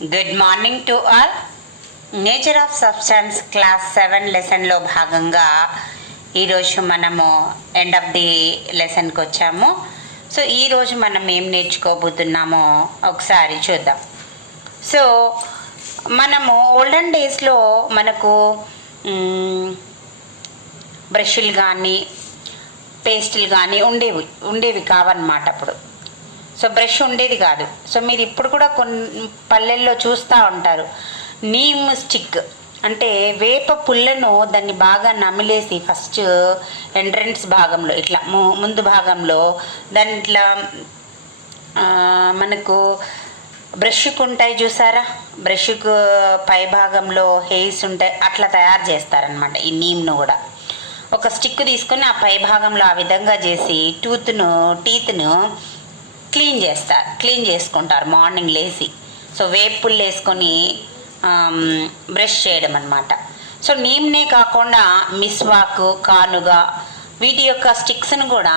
Good morning to all. Nature of substance class 7 లెసన్లో భాగంగా ఈరోజు మనము ఎండ్ ఆఫ్ ది లెసన్కి వచ్చాము. సో ఈరోజు మనం ఏం నేర్చుకోబోతున్నామో ఒకసారి చూద్దాం. సో మనము ఓల్డెన్ డేస్లో మనకు బ్రష్లు కానీ పేస్టులు కానీ ఉండేవి కావన్నమాట అప్పుడు. సో బ్రష్ ఉండేది కాదు. సో మీరు ఇప్పుడు కూడా కొన్ని పల్లెల్లో చూస్తూ ఉంటారు. నీమ్ స్టిక్ అంటే వేప పుల్లను దాన్ని బాగా నమిలేసి ఫస్ట్ ఎంట్రన్స్ భాగంలో ఇట్లా ముందు భాగంలో దాంట్లో మనకు బ్రష్కు ఉంటాయి చూసారా, బ్రష్కు పై భాగంలో హెయిర్స్ ఉంటాయి, అట్లా తయారు చేస్తారనమాట. ఈ నీమ్ను కూడా ఒక స్టిక్ తీసుకొని ఆ పై భాగంలో ఆ విధంగా చేసి టీత్ను క్లీన్ చేసుకుంటారు మార్నింగ్ లేసి. సో వేపుళ్ళు వేసుకొని బ్రష్ చేయడం అనమాట. సో నీమ్నే కాకుండా మిస్వాక్, కానుగ వీటి యొక్క స్టిక్స్ను కూడా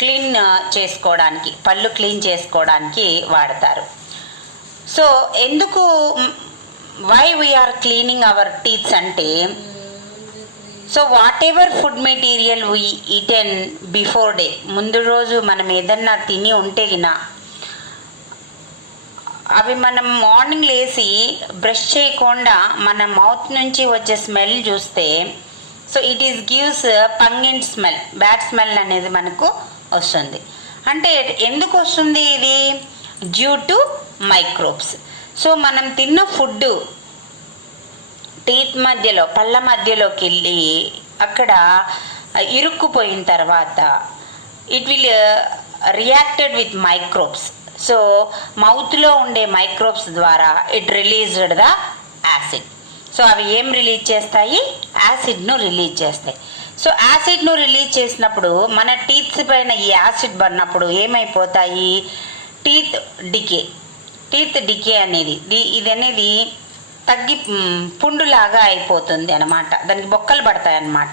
క్లీన్ చేసుకోవడానికి, పళ్ళు క్లీన్ చేసుకోవడానికి వాడతారు. సో ఎందుకు why we are cleaning our teeths అంటే, so whatever food material we eaten before day, ముందు రోజు మనం ఏదన్నా తిని ఉంటే గినా అవి మనం మార్నింగ్ లేసి బ్రష్ చేయకుండా మన మౌత్ నుంచి వచ్చే స్మెల్ చూస్తే, so it is gives pungent smell, bad smell అనేది మనకు వస్తుంది. అంటే ఎందుకు వస్తుంది ఇది? Due to microbes. సో మనం తిన్న ఫుడ్ టీత్ మధ్యలో, పళ్ళ మధ్యలోకి వెళ్ళి అక్కడ ఇరుక్కుపోయిన తర్వాత it will reacted with microbes. So మౌత్లో ఉండే మైక్రోబ్స్ ద్వారా it released the acid. So అవి ఏం రిలీజ్ చేస్తాయి? యాసిడ్ను రిలీజ్ చేస్తాయి. సో యాసిడ్ను రిలీజ్ చేసినప్పుడు మన టీత్స్ పైన ఈ యాసిడ్ పడినప్పుడు ఏమైపోతాయి? టీత్ డికే అనేది ఇది అనేది తగ్గి పుండులాగా అయిపోతుంది అనమాట. దానికి బొక్కలు పడతాయి అన్నమాట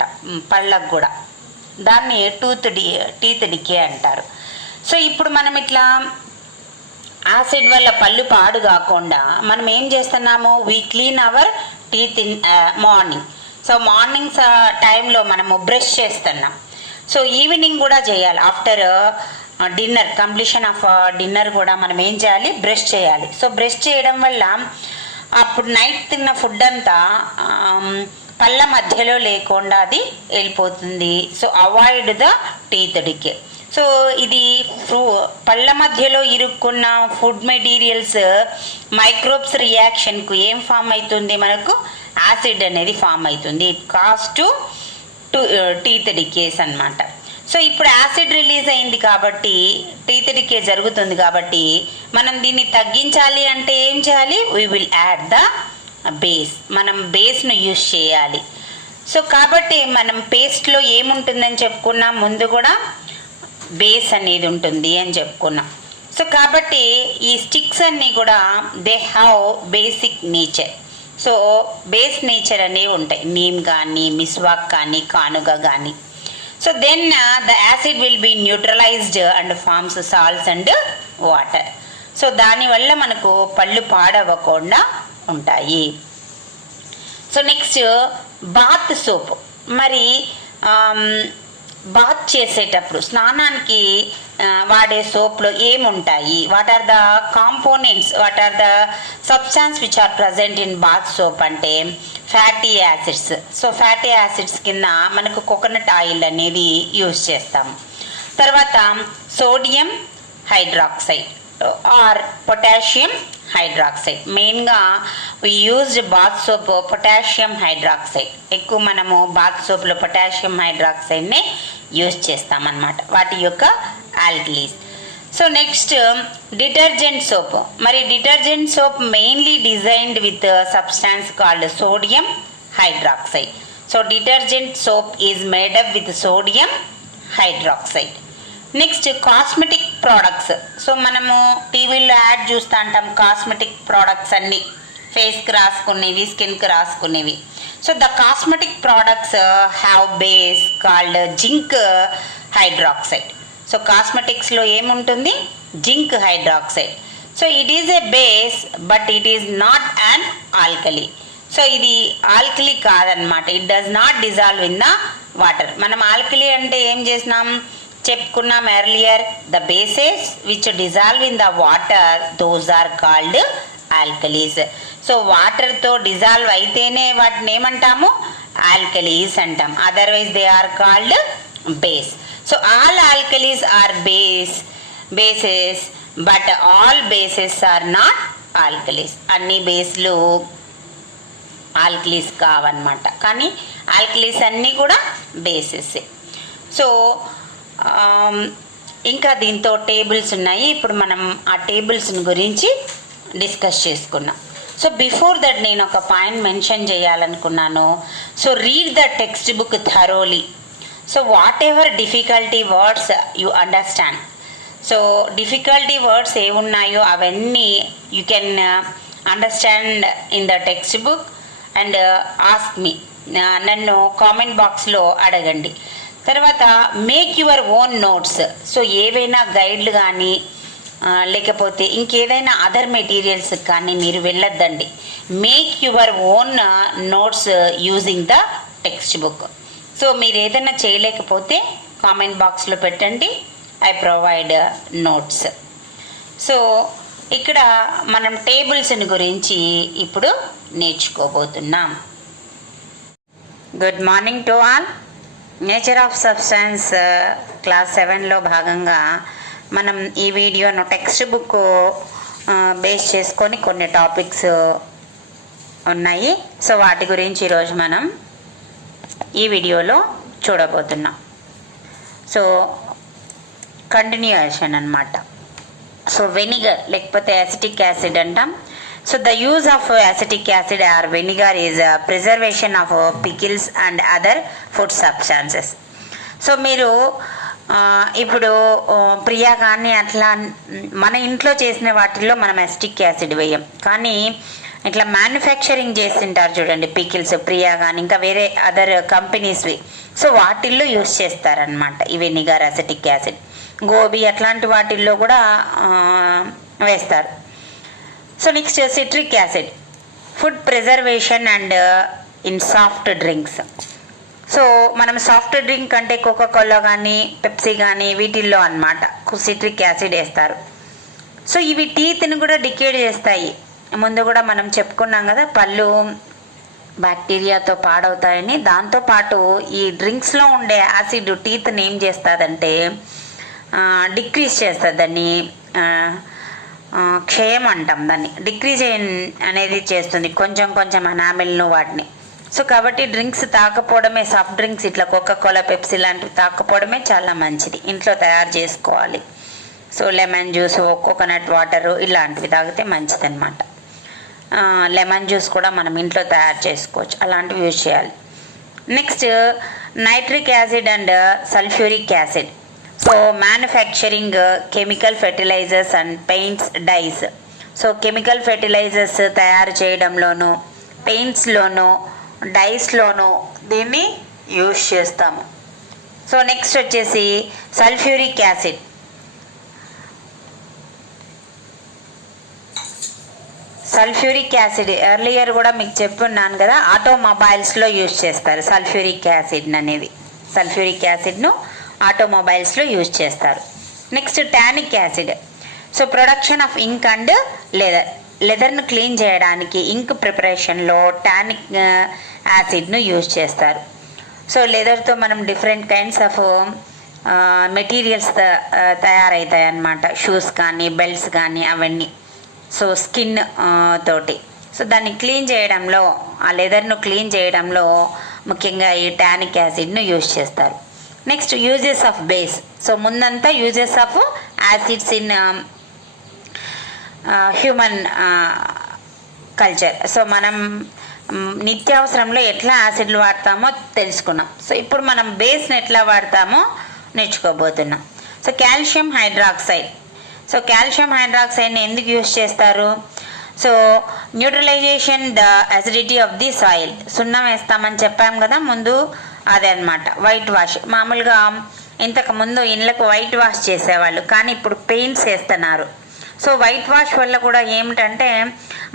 పళ్ళకు కూడా. దాన్ని టీత్ డికే అంటారు. సో ఇప్పుడు మనం ఇట్లా యాసిడ్ వల్ల పళ్ళు పాడు కాకుండా మనం ఏం చేస్తున్నాము? We clean hour teeth in morning. So morning టైంలో మనము బ్రష్ చేస్తున్నాం. సో ఈవినింగ్ కూడా చేయాలి. After dinner, completion of dinner కూడా మనం ఏం చేయాలి? బ్రష్ చేయాలి. సో బ్రష్ చేయడం వల్ల అప్పుడు నైట్ తిన్న ఫుడ్ అంతా పళ్ళ మధ్యలో లేకుండా అది వెళ్ళిపోతుంది. So avoid the teeth decay. So ఇది పళ్ళ మధ్యలో ఇరుక్కున్న ఫుడ్ మెటీరియల్స్ మైక్రోబ్స్ రియాక్షన్కు ఏం ఫామ్ అవుతుంది? మనకు యాసిడ్ అనేది ఫామ్ అవుతుంది. It costs to teeth decades అనమాట. సో ఇప్పుడు యాసిడ్ రిలీజ్ అయింది కాబట్టి టీత్ డికే జరుగుతుంది కాబట్టి మనం దీన్ని తగ్గించాలి అంటే ఏం చేయాలి? We will add the base. మనం బేస్ను యూజ్ చేయాలి. సో కాబట్టి మనం పేస్ట్లో ఏముంటుందని చెప్పుకున్నాం, ముందు కూడా బేస్ అనేది ఉంటుంది అని చెప్పుకున్నాం. సో కాబట్టి ఈ స్టిక్స్ అన్నీ కూడా they have basic nature. So base nature అనేవి ఉంటాయి. నీమ్ కానీ, మిస్వాక్ కానీ, కానుగ కానీ. So then the acid will be neutralised and forms salts and water. So దానివల్ల మనకు పళ్ళు పాడవ్వకుండా ఉంటాయి. So next bath soap. మరి బాత్ చేసేటప్పుడు స్నానానికి వాడే సోప్లో ఏముంటాయి? What are the components, what are the substance which are present in bath soap అంటే fatty acids. So fatty acids కింద మనకు కోకోనట్ ఆయిల్ అనేది యూజ్ చేస్తాము. తర్వాత sodium hydroxide or potassium hydroxide. మెయిన్గా used bath soap potassium hydroxide. ఎక్కువ మనము bath సోప్లో పొటాషియం హైడ్రాక్సైడ్నే యూజ్ చేస్తామన్నమాట, వాటి యొక్క alkalis. So next detergent soap. మరి detergent soap mainly designed with substance called sodium hydroxide. So detergent soap is made up with sodium hydroxide. Next cosmetic products. So మనము టీవీలో యాడ్ చూస్తూ ఉంటాం కాస్మెటిక్ ప్రోడక్ట్స్ అన్నీ, ఫేస్కి రాసుకునేవి, స్కిన్కి రాసుకునేవి. So the cosmetic products have base called zinc hydroxide. So కాస్మెటిక్స్లో ఏముంటుంది? Zinc hydroxide. So it is a base but it is not an alkali. So ఇది ఆల్కలీ కాదనమాట. It does not dissolve in the water. మనం alkali అంటే ఏం చేసినాం చెప్పుకున్నాం earlier. The bases which dissolve in the water those are called alkalis. So వాటర్తో dissolve అయితేనే వాటిని ఏమంటాము ఆల్కలీస్ అంటాం. Otherwise they are called base. So all alkalis are bases but all bases are not alkalis. అన్ని బేస్లు alkalis కావన్నమాట, కానీ alkalis అన్నీ కూడా బేసెస్. సో ఇంకా దీంతో టేబుల్స్ ఉన్నాయి. ఇప్పుడు మనం ఆ టేబుల్స్ గురించి డిస్కస్ చేసుకున్నాం. సో బిఫోర్ దట్ నేను ఒక పాయింట్ మెన్షన్ చేయాలనుకున్నాను. So read the text book thoroughly. So what difficulty words you understand. So difficulty words ఏమున్నాయో అవన్నీ you can understand in the text book and ask me. నన్ను comment బాక్స్లో అడగండి. తర్వాత make your own notes. So ఏవైనా గైడ్లు కానీ లేకపోతే ఇంకేదైనా అదర్ మెటీరియల్స్ కానీ మీరు వెళ్ళొద్దండి. Make your own notes using the text book. So మీరు ఏదైనా చేయలేకపోతే కామెంట్ బాక్స్లో పెట్టండి, ఐ ప్రొవైడ్ నోట్స్. సో ఇక్కడ మనం టేబుల్స్ని గురించి ఇప్పుడు నేర్చుకోబోతున్నాం. Good morning to all. Nature of substance class 7లో భాగంగా మనం ఈ వీడియోను టెక్స్ట్ బుక్ బేస్ చేసుకొని కొన్ని టాపిక్స్ ఉన్నాయి. సో వాటి గురించి ఈరోజు మనం ఈ వీడియోలో చూడబోతున్నాం. సో కంటిన్యూయేషన్ అన్నమాట. సో వెనిగర్ లేకపోతే యాసిటిక్ యాసిడ్ అంటాం. So the use of acetic acid or vinegar is preservation of pickles and other food substances. So మీరు ఇప్పుడు ప్రియా కానీ అట్లా మన ఇంట్లో చేసిన వాటిల్లో మనం యాసిటిక్ యాసిడ్ వేయం, కానీ ఇట్లా మ్యానుఫ్యాక్చరింగ్ చేస్తుంటారు చూడండి పికిల్స్, ప్రియా కానీ ఇంకా వేరే అదర్ కంపెనీస్వి. సో వాటిల్లో యూస్ చేస్తారనమాట ఈ వెనిగర్ యాసిటిక్ యాసిడ్. గోబీ అట్లాంటి వాటిల్లో కూడా వేస్తారు. So next citric acid food preservation and in soft drinks. So మనం సాఫ్ట్ డ్రింక్ అంటే కోకోకోలా కానీ పెప్సీ కానీ వీటిల్లో అన్నమాట సిట్రిక్ యాసిడ్ వేస్తారు. సో ఇవి టీత్ని కూడా డికేడ్ చేస్తాయి. ముందు కూడా మనం చెప్పుకున్నాం కదా పళ్ళు బ్యాక్టీరియాతో పాడవుతాయని. దాంతోపాటు ఈ డ్రింక్స్లో ఉండే యాసిడ్ టీత్ని ఏం చేస్తుందంటే డిక్రీజ్ చేస్తుంది. దాన్ని క్షయం అంటాం, దాన్ని డిక్రీజ్ అనేది చేస్తుంది కొంచెం కొంచెం ఎనామిల్ను వాటిని. సో కాబట్టి డ్రింక్స్ తాకపోవడమే, సాఫ్ట్ డ్రింక్స్ ఇట్లా కోకోకోలా పెప్సీ లాంటివి తాకపోవడమే చాలా మంచిది. ఇంట్లో తయారు చేసుకోవాలి. So lemon juice, coconut water ఇలాంటివి తాగితే మంచిదన్నమాట. లెమన్ జ్యూస్ కూడా మనం ఇంట్లో తయారు చేసుకోవచ్చు, అలాంటివి యూజ్ చేయాలి. Next nitric acid and sulphuric acid. So manufacturing chemical fertilizers and paints, dyes. So chemical fertilizers తయారు చేయడంలోనూ, పెయింట్స్లోనూ, డైస్లోనూ దీన్ని యూజ్ చేస్తాము. సో నెక్స్ట్ వచ్చేసి sulphuric acid. Sulphuric acid earlier కూడా మీకు చెప్పున్నాను కదా, ఆటోమొబైల్స్లో యూజ్ చేస్తారు సల్ఫ్యూరిక్ యాసిడ్ అనేది. సల్ఫ్యూరిక్ యాసిడ్ను ఆటోమొబైల్స్లో యూజ్ చేస్తారు. Next tannic acid. So production of ink and లెదర్ను క్లీన్ చేయడానికి ఇంక్ ప్రిపరేషన్లో టానిక్ యాసిడ్ను యూజ్ చేస్తారు. సో లెదర్తో మనం డిఫరెంట్ కైండ్స్ ఆఫ్ మెటీరియల్స్ తయారవుతాయి అన్నమాట. షూస్ కానీ బెల్ట్స్ కానీ అవన్నీ. సో స్కిన్ తోటి. సో దాన్ని క్లీన్ చేయడంలో, ఆ లెదర్ను క్లీన్ చేయడంలో ముఖ్యంగా ఈ టానిక్ యాసిడ్ను యూజ్ చేస్తారు. Next uses of base. So ముందంతా uses of acids in human culture. So మనం నిత్యావసరంలో ఎట్లా యాసిడ్లు వాడతామో తెలుసుకున్నాం. సో ఇప్పుడు మనం బేస్ని ఎట్లా వాడతామో నేర్చుకోబోతున్నాం. So calcium hydroxide. So calcium హైడ్రాక్సైడ్ని ఎందుకు యూజ్ చేస్తారు? So neutralisation the acidity of the soil. సున్నం వేస్తామని చెప్పాం కదా ముందు, అదే అనమాట. White wash. మామూలుగా ఇంతకు ముందు ఇళ్ళకు వైట్ వాష్ చేసేవాళ్ళు, కానీ ఇప్పుడు పెయింట్స్ వేస్తున్నారు. సో వైట్ వాష్ వల్ల కూడా ఏమిటంటే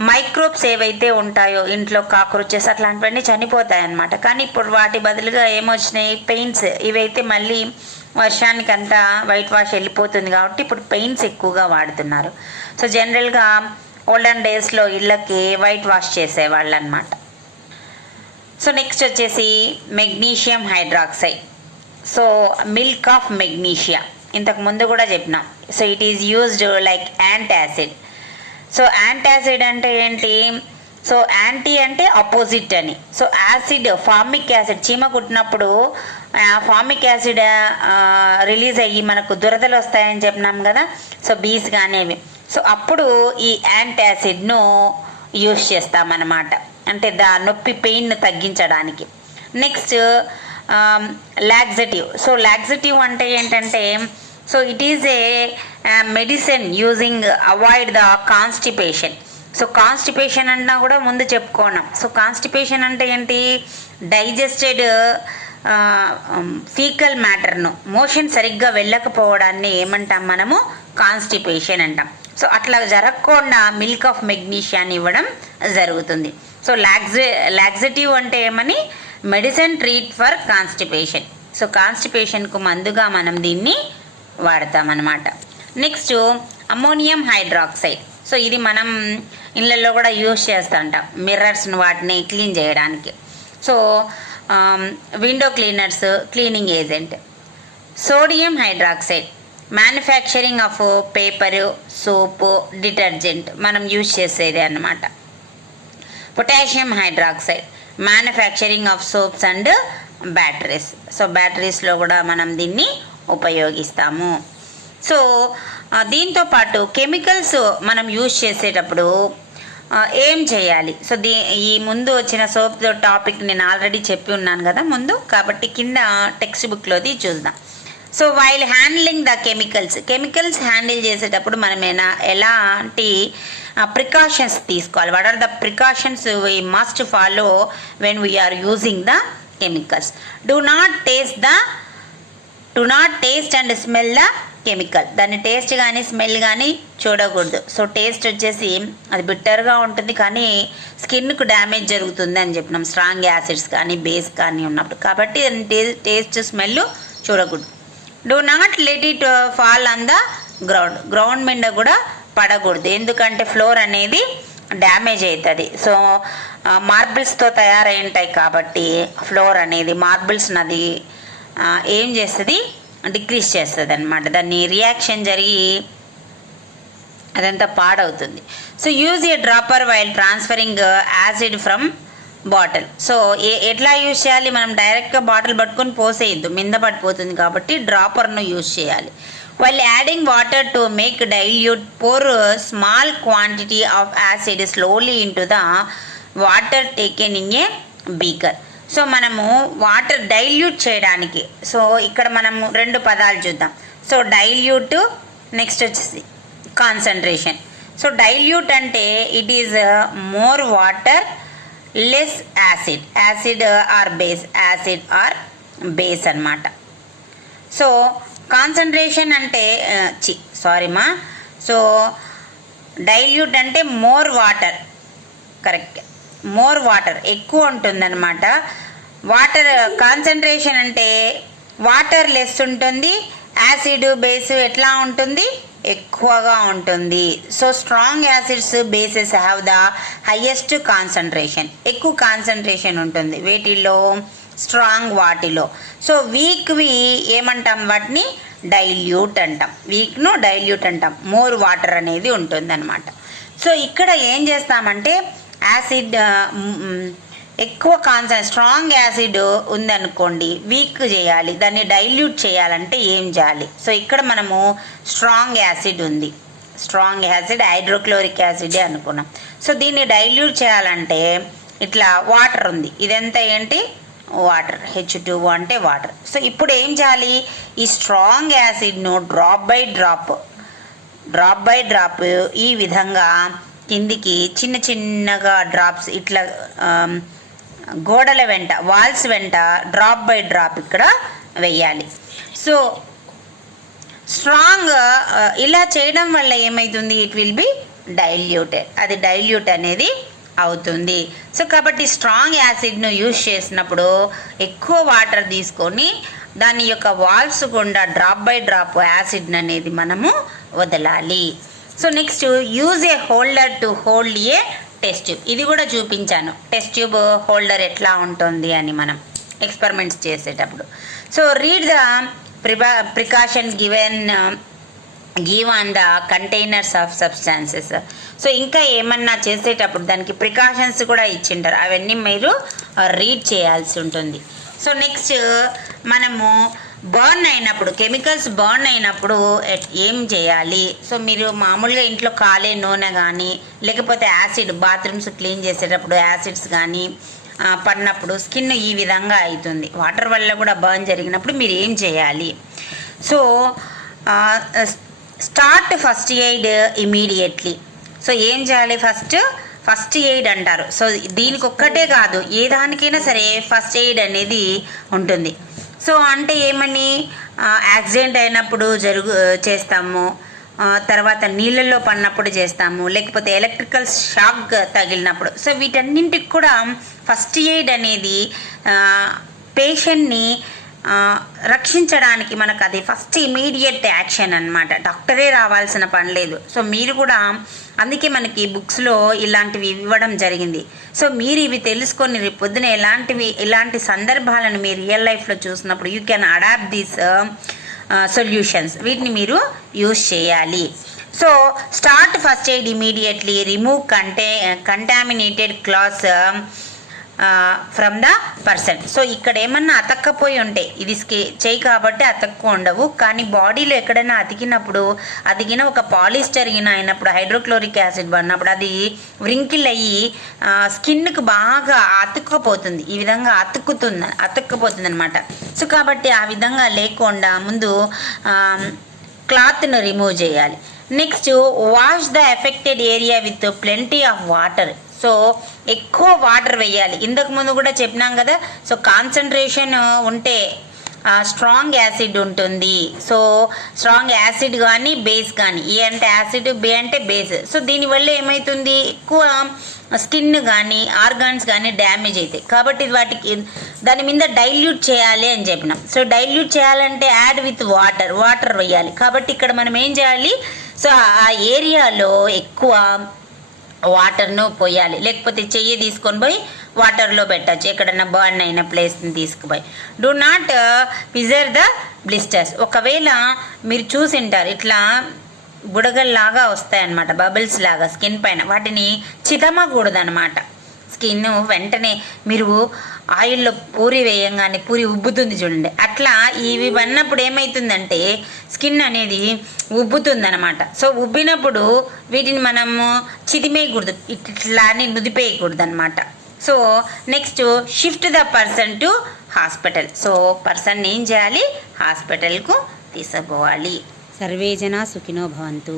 మైక్రోబ్స్ ఏవైతే ఉంటాయో ఇంట్లో కాక్రోచెస్ అట్లాంటివన్నీ చనిపోతాయి అన్నమాట. కానీ ఇప్పుడు వాటి బదులుగా ఏమొచ్చినాయి, పెయింట్స్. ఇవైతే మళ్ళీ వర్షానికి అంతా వైట్ వాష్ వెళ్ళిపోతుంది కాబట్టి ఇప్పుడు పెయింట్స్ ఎక్కువగా వాడుతున్నారు. సో జనరల్గా ఓల్డెన్ డేస్లో ఇళ్ళకి వైట్ వాష్ చేసేవాళ్ళు అనమాట. సో నెక్స్ట్ వచ్చేసి magnesium hydroxide. So milk of magnesia ఇంతకు ముందు కూడా చెప్పినాం. So it is used like antacid. So antacid అంటే ఏంటి, సో యాంటీ అంటే అపోజిట్ అని. సో యాసిడ్, ఫార్మిక్ యాసిడ్, చీమ కుట్టినప్పుడు ఫార్మిక్ యాసిడ్ రిలీజ్ అయ్యి మనకు దురదలు వస్తాయని చెప్పినాం కదా, సో బీస్ కానివి. సో అప్పుడు ఈ యాంటాసిడ్ను యూజ్ చేస్తామన్నమాట, అంటే నొప్పి పెయిన్ తగ్గించడానికి. Next laxative. సో లాక్సేటివ్ అంటే ఏంటంటే, so it is a medicine using avoid the constipation. So constipation అన్నా కూడా ముందు చెప్పుకున్నాం. సో కాన్స్టిపేషన్ అంటే ఏంటి, డైజెస్టెడ్ ఫీకల్ మ్యాటర్ను, మోషన్ సరిగ్గా వెళ్ళకపోవడాన్ని ఏమంటాం మనము, కాన్స్టిపేషన్ అంటాం. సో అట్లా జరగకుండా మిల్క్ ఆఫ్ మెగ్నీషియాని ఇవ్వడం జరుగుతుంది. సో లాక్సేటివ్ అంటే ఏమని, medicine treat for constipation. So కాన్స్టిపేషన్కు మందుగా మనం దీన్ని వాడతామన్నమాట. Next ammonium hydroxide. సో ఇది మనం ఇళ్ళల్లో కూడా యూజ్ చేస్తుంటాం, మిర్రర్స్ని వాటిని క్లీన్ చేయడానికి. So window cleaners, cleaning agent. Sodium hydroxide, manufacturing of paper, soap, detergent మనం యూజ్ చేసేది అన్నమాట. Potassium hydroxide, manufacturing of soaps and batteries. So బ్యాటరీస్లో కూడా మనం దీన్ని ఉపయోగిస్తాము. సో దీంతో పాటు కెమికల్స్ మనం యూజ్ చేసేటప్పుడు ఏం చేయాలి, సో ఈ ముందు వచ్చిన సోప్ టాపిక్ నేను ఆల్రెడీ చెప్పి ఉన్నాను కదా ముందు, కాబట్టి కింద టెక్స్ట్ బుక్లోది చూద్దాం. So while handling the chemicals handle చేసేటప్పుడు మనం ఎలాంటి ప్రికాషన్స్ తీసుకోవాలి, what are the precautions we must follow when we're using the chemicals. Do not taste and smell the chemical. దాన్ని టేస్ట్ కానీ స్మెల్ కానీ చూడకూడదు. సో టేస్ట్ వచ్చేసి అది బిట్టర్గా ఉంటుంది, కానీ స్కిన్కు డ్యామేజ్ జరుగుతుంది అని చెప్పినాం, స్ట్రాంగ్ యాసిడ్స్ కానీ బేస్ కానీ ఉన్నప్పుడు. కాబట్టి టేస్ట్ స్మెల్ చూడకూడదు. Do not let it fall on the ground మీద కూడా పడకూడదు, ఎందుకంటే ఫ్లోర్ అనేది డ్యామేజ్ అవుతుంది. సో మార్బుల్స్తో తయారై ఉంటాయి కాబట్టి ఫ్లోర్ అనేది మార్బుల్స్ నది ఏం చేస్తుంది, డిక్రీజ్ చేస్తుంది అనమాట. దాన్ని రియాక్షన్ జరిగి అదంతా పాడవుతుంది. So use a dropper while transferring acid from bottle. So ఎట్లా యూజ్ చేయాలి, మనం డైరెక్ట్గా బాటిల్ పట్టుకొని పోసేయద్దు, మింద పడిపోతుంది కాబట్టి డ్రాపర్ను యూజ్ చేయాలి. While adding water to make dilute, pour small quantity of acid slowly into the water taken in a beaker. So మనము వాటర్ డైల్యూట్ చేయడానికి, సో ఇక్కడ మనము రెండు పదాలు చూద్దాం. సో డైల్యూట్, నెక్స్ట్ వచ్చేసి కాన్సన్ట్రేషన్. సో డైల్యూట్ అంటే it is more water less acid or base అన్నమాట. సో కాన్సన్ట్రేషన్ అంటే సో డైల్యూట్ అంటే more water, correct, more water ఎక్కువ ఉంటుందన్నమాట. వాటర్ కాన్సన్ట్రేషన్ అంటే వాటర్ లెస్ ఉంటుంది, యాసిడ్ బేస్ ఎట్లా ఉంటుంది, ఎక్కువగా ఉంటుంది. So strong acids bases have the highest concentration, ఎక్కువ కాన్సన్ట్రేషన్ ఉంటుంది వేటిల్లో, స్ట్రాంగ్ వాటిలో. సో వీక్వి ఏమంటాం, వాటిని డైల్యూట్ అంటాం, వీక్ను డైల్యూట్ అంటాం, మోర్ వాటర్ అనేది ఉంటుంది అనమాట. సో ఇక్కడ ఏం చేస్తామంటే యాసిడ్ ఎక్కువ స్ట్రాంగ్ యాసిడ్ ఉందనుకోండి, వీక్ చేయాలి, దాన్ని డైల్యూట్ చేయాలంటే ఏం చేయాలి. సో ఇక్కడ మనము స్ట్రాంగ్ యాసిడ్ ఉంది, స్ట్రాంగ్ యాసిడ్ హైడ్రోక్లోరిక్ యాసిడ్ అనుకున్నాం. సో దీన్ని డైల్యూట్ చేయాలంటే ఇట్లా వాటర్ ఉంది, ఇదంతా ఏంటి, వాటర్, H2O అంటే వాటర్. సో ఇప్పుడు ఏం చేయాలి, ఈ స్ట్రాంగ్ యాసిడ్ను డ్రాప్ బై డ్రాప్ ఈ విధంగా కిందికి చిన్న చిన్నగా డ్రాప్స్ ఇట్లా గోడల వెంట, వాల్స్ వెంట డ్రాప్ బై డ్రాప్ ఇక్కడ వెయ్యాలి. స్ట్రాంగ్ ఇలా చేయడం వల్ల ఏమవుతుంది, ఇట్ విల్ బి డైల్యూటెడ్, అది డైల్యూట్ అనేది అవుతుంది. సో కాబట్టి స్ట్రాంగ్ యాసిడ్ను యూజ్ చేసినప్పుడు ఎక్కువ వాటర్ తీసుకొని దాని యొక్క వాల్వ్స్ గుండా డ్రాప్ బై డ్రాప్ యాసిడ్ అనేది మనము వదలాలి. So next use a holder to hold a test tube. ఇది కూడా చూపించాను, టెస్ట్ ట్యూబ్ హోల్డర్ ఎట్లా ఉంటుంది అని మనం ఎక్స్పెరిమెంట్స్ చేసేటప్పుడు. So read the precaution give on the containers of substances. So ఇంకా ఏమన్నా చేసేటప్పుడు దానికి ప్రికాషన్స్ కూడా ఇచ్చింటారు, అవన్నీ మీరు రీడ్ చేయాల్సి ఉంటుంది. సో నెక్స్ట్ మనము బర్న్ అయినప్పుడు, కెమికల్స్ బర్న్ అయినప్పుడు ఏం చేయాలి. సో మీరు మామూలుగా ఇంట్లో కాలే నూనె కానీ లేకపోతే యాసిడ్, బాత్రూమ్స్ క్లీన్ చేసేటప్పుడు యాసిడ్స్ కానీ పడినప్పుడు స్కిన్ ఈ విధంగా అవుతుంది. వాటర్ వల్ల కూడా బర్న్ జరిగినప్పుడు మీరు ఏం చేయాలి. So start first aid immediately. So ఏం చేయాలి, ఫస్ట్ ఎయిడ్ అంటారు. సో దీనికి ఒక్కటే కాదు, ఏ దానికైనా సరే ఫస్ట్ ఎయిడ్ అనేది ఉంటుంది. సో అంటే ఏమని, యాక్సిడెంట్ అయినప్పుడు చేస్తాము, తర్వాత నీళ్ళల్లో పడినప్పుడు చేస్తాము, లేకపోతే ఎలక్ట్రికల్ షాక్ తగిలినప్పుడు. సో వీటన్నింటికి కూడా ఫస్ట్ ఎయిడ్ అనేది పేషెంట్ని రక్షించడానికి మనకు అది ఫస్ట్ ఇమీడియట్ యాక్షన్ అన్నమాట. డాక్టరే రావాల్సిన పని లేదు. సో మీరు కూడా అందుకే మనకి బుక్స్లో ఇలాంటివి ఇవ్వడం జరిగింది. సో మీరు ఇవి తెలుసుకొని రేపు పొద్దున ఇలాంటి సందర్భాలను మీరు రియల్ లైఫ్లో చూసినప్పుడు you can adapt these solutions, వీటిని మీరు యూజ్ చేయాలి. So start first aid immediately, remove contaminated clothes from the person. So ఇక్కడ ఏమన్నా అతక్కపోయి ఉంటే, ఇది చేయి కాబట్టి అతక్కు ఉండవు, కానీ బాడీలో ఎక్కడైనా అతికిన ఒక పాలిస్టర్ అయినప్పుడు హైడ్రోక్లోరిక్ యాసిడ్ పడినప్పుడు అది వ్రింకిల్ అయ్యి స్కిన్కి బాగా అతుక్కపోతుంది, ఈ విధంగా అతుక్కుపోతుంది అనమాట. సో కాబట్టి ఆ విధంగా లేకుండా ముందు క్లాత్ను రిమూవ్ చేయాలి. Next wash the affected area with plenty of water. So ఎక్కువ వాటర్ వేయాలి. ఇంతకు ముందు కూడా చెప్పినాం కదా, సో కాన్సన్ట్రేషన్ ఉంటే స్ట్రాంగ్ యాసిడ్ ఉంటుంది. సో స్ట్రాంగ్ యాసిడ్ కానీ బేస్ కానీ, ఏ అంటే యాసిడ్, బే అంటే బేస్. సో దీనివల్ల ఏమవుతుంది, ఎక్కువ స్కిన్ కానీ ఆర్గాన్స్ కానీ డ్యామేజ్ అవుతాయి. కాబట్టి దాని మీద డైల్యూట్ చేయాలి అని చెప్పినాం. సో డైల్యూట్ చేయాలంటే యాడ్ విత్ వాటర్ వేయాలి. కాబట్టి ఇక్కడ మనం ఏం చేయాలి, సో ఆ ఏరియాలో ఎక్కువ వాటర్ను పోయాలి, లేకపోతే చెయ్యి తీసుకొని పోయి వాటర్లో పెట్టచ్చు, ఎక్కడన్నా బర్న్ అయిన ప్లేస్ని తీసుకుపోయి. Do not preserve the blisters. ఒకవేళ మీరు చూసింటారు ఇట్లా బుడగల్లాగా వస్తాయన్నమాట, బబుల్స్ లాగా స్కిన్ పైన, వాటిని చితమకూడదనమాట. స్కిన్ వెంటనే మీరు ఆయిల్లో పూరి వేయంగానే పూరి ఉబ్బుతుంది చూడండి, అట్లా ఇవి పడినప్పుడు ఏమవుతుందంటే స్కిన్ అనేది ఉబ్బుతుందనమాట. సో ఉబ్బినప్పుడు వీటిని మనము చిదిమేయకూడదు, ఇట్లా అని నుదిపేయకూడదు అనమాట. So next shift the person to hospital. So person ఏం చేయాలి, హాస్పిటల్కు తీసుకుపోవాలి. సర్వే జనా సుఖినో భవంతు.